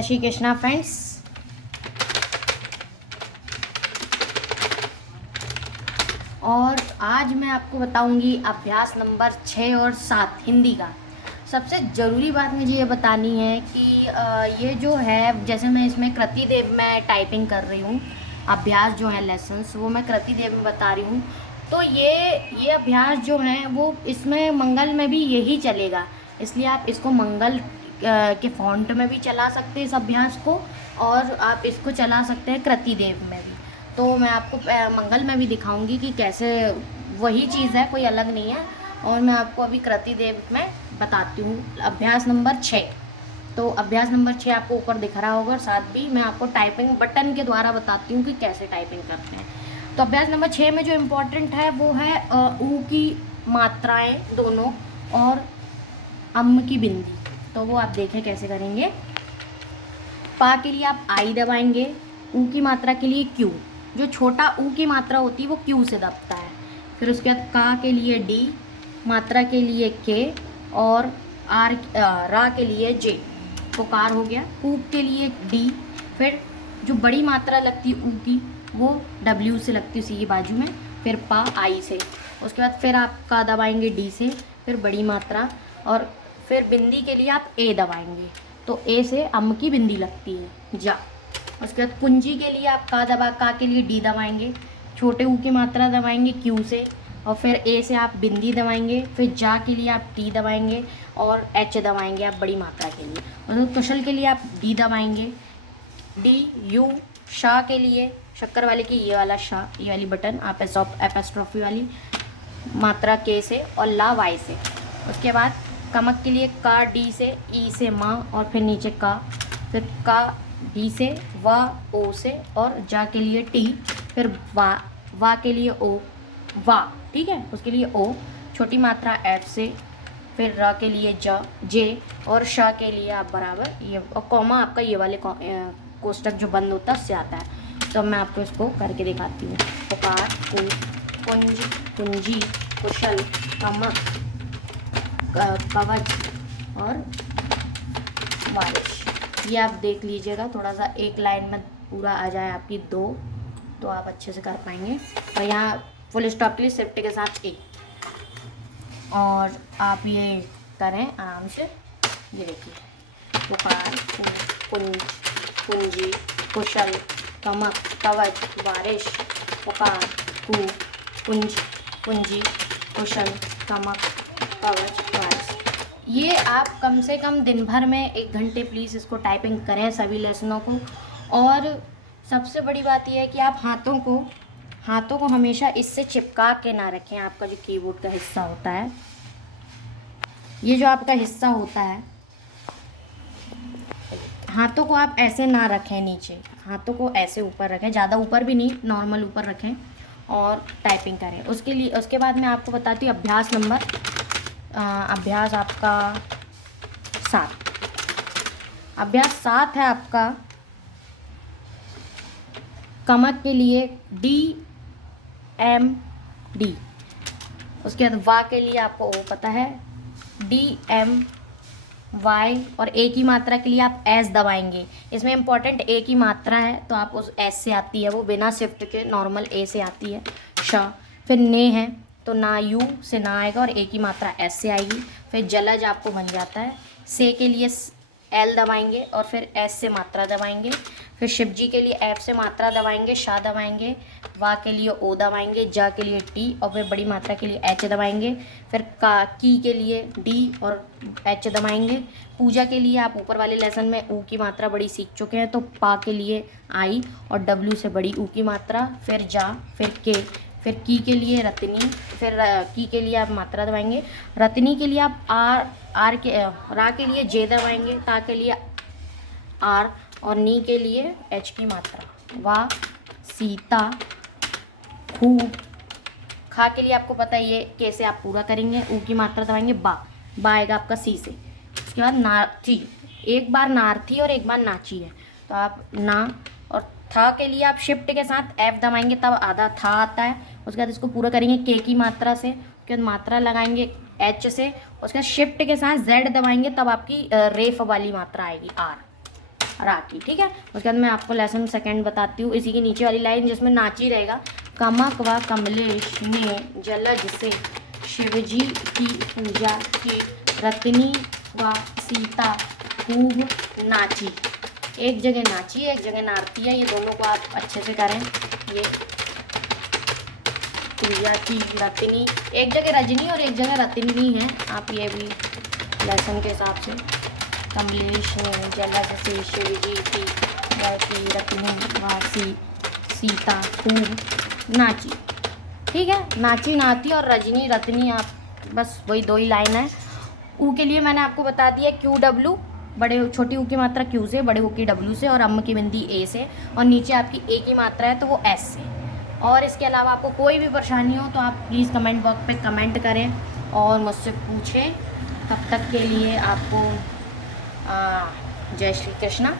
जय श्री कृष्णा फ्रेंड्स। और आज मैं आपको बताऊंगी अभ्यास नंबर 6 और 7 हिंदी का। सबसे ज़रूरी बात मुझे ये बतानी है कि ये जो है, जैसे मैं इसमें कृति देव में टाइपिंग कर रही हूँ, अभ्यास जो है लेसन्स वो मैं कृति देव में बता रही हूँ। तो ये अभ्यास जो है वो इसमें मंगल में भी यही चलेगा, इसलिए आप इसको मंगल के फॉन्ट में भी चला सकते हैं इस अभ्यास को, और आप इसको चला सकते हैं कृति देव में भी। तो मैं आपको मंगल में भी दिखाऊंगी कि कैसे, वही चीज़ है, कोई अलग नहीं है। और मैं आपको अभी कृति देव में बताती हूँ अभ्यास नंबर 6। तो अभ्यास नंबर 6 आपको ऊपर दिख रहा होगा, और साथ भी मैं आपको टाइपिंग बटन के द्वारा बताती हूँ कि कैसे टाइपिंग करते हैं। तो अभ्यास नंबर 6 में जो इम्पोर्टेंट है वो है ऊ की मात्राएं दोनों और अम्म की बिंदी। तो वो आप देखें कैसे करेंगे। पा के लिए आप आई दबाएंगे, ऊ की मात्रा के लिए क्यू, जो छोटा ऊ की मात्रा होती है वो क्यू से दबता है। फिर उसके बाद का के लिए डी, मात्रा के लिए के, और आर रा के लिए जे, पुकार हो गया। कूप के लिए डी, फिर जो बड़ी मात्रा लगती है ऊ की वो डब्ल्यू से लगती है उसी की बाजू में, फिर पा आई से। उसके बाद फिर आप का दबाएंगे डी से, फिर बड़ी मात्रा, और फिर बिंदी के लिए आप ए दबाएंगे। तो ए से अम की बिंदी लगती है जा। उसके बाद कुंजी के लिए आप का के लिए डी दबाएंगे, छोटे ऊ की मात्रा दबाएंगे क्यू से, और फिर ए से आप बिंदी दबाएंगे, फिर जा के लिए आप टी दबाएंगे, और एच दबाएंगे आप बड़ी मात्रा के लिए। और कुशल के लिए आप डी दबाएंगे, डी यू। शाह के लिए शक्कर वाले की ये वाला शाह, ये वाली बटन आप एपेस्ट्रॉफी वाली मात्रा के से, और ला वाई से। उसके बाद कमक के लिए का डी से, ई से माँ, और फिर नीचे का, फिर का डी से, वा ओ से, और जा के लिए टी, फिर वा के लिए ओ, वा, ठीक है, उसके लिए ओ, छोटी मात्रा एफ से, फिर र के लिए जे, और श के लिए आप बराबर ये, और कॉमा आपका ये वाले कोष्टक जो बंद होता है उससे आता है। तो मैं आपको इसको करके दिखाती हूँ। पुकार, कुंज, कुंजी, कुशल, कमक, कवच और बारिश। ये आप देख लीजिएगा, थोड़ा सा एक लाइन में पूरा आ जाए आपकी दो, तो आप अच्छे से कर पाएंगे। और यहाँ फुल स्टॉप के लिए शिफ्ट के साथ एक, और आप ये करें आराम से। ये देखिए, पुकार, कुंज, कुंजी, कुशल, कमक, कवच, बारिश, पुकार, कुंज, कुंजी, कुशल, कमक, कवच, बारिश। ये आप कम से कम दिन भर में 1 घंटे प्लीज़ इसको टाइपिंग करें सभी लेसनों को। और सबसे बड़ी बात यह है कि आप हाथों को हमेशा इससे चिपका के ना रखें। आपका जो कीबोर्ड का हिस्सा होता है, ये जो आपका हिस्सा होता है, हाथों को आप ऐसे ना रखें नीचे, हाथों को ऐसे ऊपर रखें, ज़्यादा ऊपर भी नहीं, नॉर्मल ऊपर रखें और टाइपिंग करें। उसके बाद मैं आपको बताती हूँ अभ्यास आपका 7। अभ्यास 7 है आपका कमक के लिए डी एम डी। उसके बाद वा के लिए आपको ओ पता है, डी एम वाई, और ए की मात्रा के लिए आप एस दबाएंगे। इसमें इंपॉर्टेंट ए की मात्रा है, तो आप उस एस से आती है, वो बिना शिफ्ट के नॉर्मल ए से आती है। श, फिर ने है तो ना यू से ना आएगा, और ए की मात्रा एस से आएगी। फिर जलज आपको बन जाता है। से के लिए एल दबाएंगे, और फिर एस से मात्रा दबाएंगे। फिर शिवजी के लिए एफ से मात्रा दबाएंगे, शाह दबाएंगे। वा के लिए ओ दबाएंगे, जा के लिए टी, और फिर बड़ी मात्रा के लिए एच दबाएंगे। फिर का की के लिए डी और एच दबाएंगे। पूजा के लिए आप ऊपर वाले लेसन में ऊ की मात्रा बड़ी सीख चुके हैं, तो पा के लिए आई और डब्ल्यू से बड़ी ऊ की मात्रा, फिर जा, फिर के, फिर की के लिए रत्नी, फिर की के लिए आप मात्रा दबाएंगे। रत्नी के लिए आप रा के लिए जे दबाएंगे, ता के लिए आर, और नी के लिए एच की मात्रा। वा, सीता, खूब। खा के लिए आपको पता है ये कैसे आप पूरा करेंगे। ऊ की मात्रा दबाएंगे, बा आएगा आपका सी से। उसके बाद नार्थी, एक बार नार्थी और एक बार नाची है, तो आप ना, और था के लिए आप शिफ्ट के साथ एफ दबाएंगे, तब आधा था आता है। उसके बाद इसको पूरा करेंगे के की मात्रा से, उसके बाद मात्रा लगाएंगे एच से, उसके बाद शिफ्ट के साथ जेड दबाएंगे, तब आपकी रेफ वाली मात्रा आएगी आर। राखी। ठीक है, उसके बाद मैं आपको लेसन सेकंड बताती हूँ। इसी की नीचे वाली लाइन जिसमें नाची रहेगा, कमक व कमलेश ने जलज से शिवजी की पूजा की, रत्नी व सीता खूब नाची। एक जगह नाची एक जगह नारती है, ये दोनों को आप अच्छे से करें। ये पूजा की रत्नी, एक जगह रजनी और एक जगह रत्नी है, आप ये भी लेसन के हिसाब से। कमलेश ने जलज से शिवजी की रत्नी व सीता खूब नाची। ठीक है, नाची नाती और रजनी रत्नी, आप बस वही 2 ही लाइन है। ऊ के लिए मैंने आपको बता दिया QW, बड़े छोटी ऊ की मात्रा Q से, बड़े ऊ की W से और अम्म की बिंदी A से, और नीचे आपकी A की मात्रा है तो वो S से। और इसके अलावा आपको कोई भी परेशानी हो तो आप प्लीज़ कमेंट बॉक्स पे कमेंट करें और मुझसे पूछें। तब तक के लिए आपको जय श्री कृष्णा।